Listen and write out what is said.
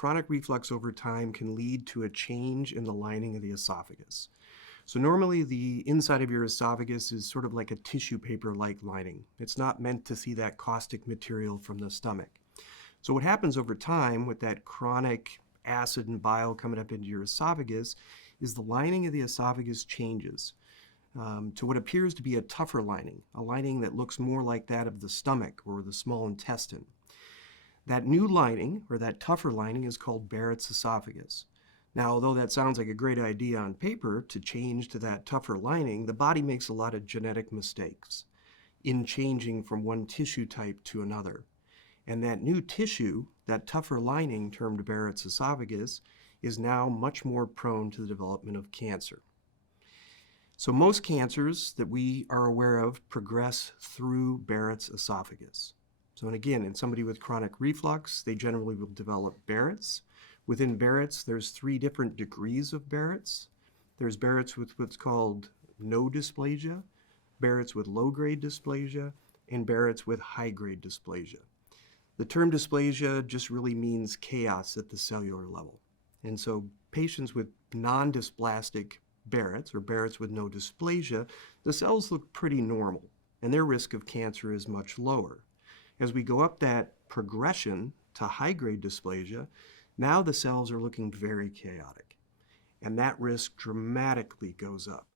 chronic reflux over time can lead to a change in the lining of the esophagus. So normally the inside of your esophagus is sort of like a tissue paper-like lining. It's not meant to see that caustic material from the stomach. So what happens over time with that chronic acid and bile coming up into your esophagus is the lining of the esophagus changes to what appears to be a tougher lining, a lining that looks more like that of the stomach or the small intestine. That new lining, or that tougher lining, is called Barrett's esophagus. Now, although that sounds like a great idea on paper to change to that tougher lining, the body makes a lot of genetic mistakes in changing from one tissue type to another. And that new tissue, that tougher lining termed Barrett's esophagus, is now much more prone to the development of cancer. So most cancers that we are aware of progress through Barrett's esophagus. So and again, in somebody with chronic reflux, they generally will develop Barrett's. Within Barrett's, there's 3 different degrees of Barrett's. There's Barrett's with what's called no dysplasia, Barrett's with low-grade dysplasia, and Barrett's with high-grade dysplasia. The term dysplasia just really means chaos at the cellular level. And so patients with non-dysplastic Barrett's, or Barrett's with no dysplasia, the cells look pretty normal, and their risk of cancer is much lower. As we go up that progression to high-grade dysplasia, now the cells are looking very chaotic, and that risk dramatically goes up.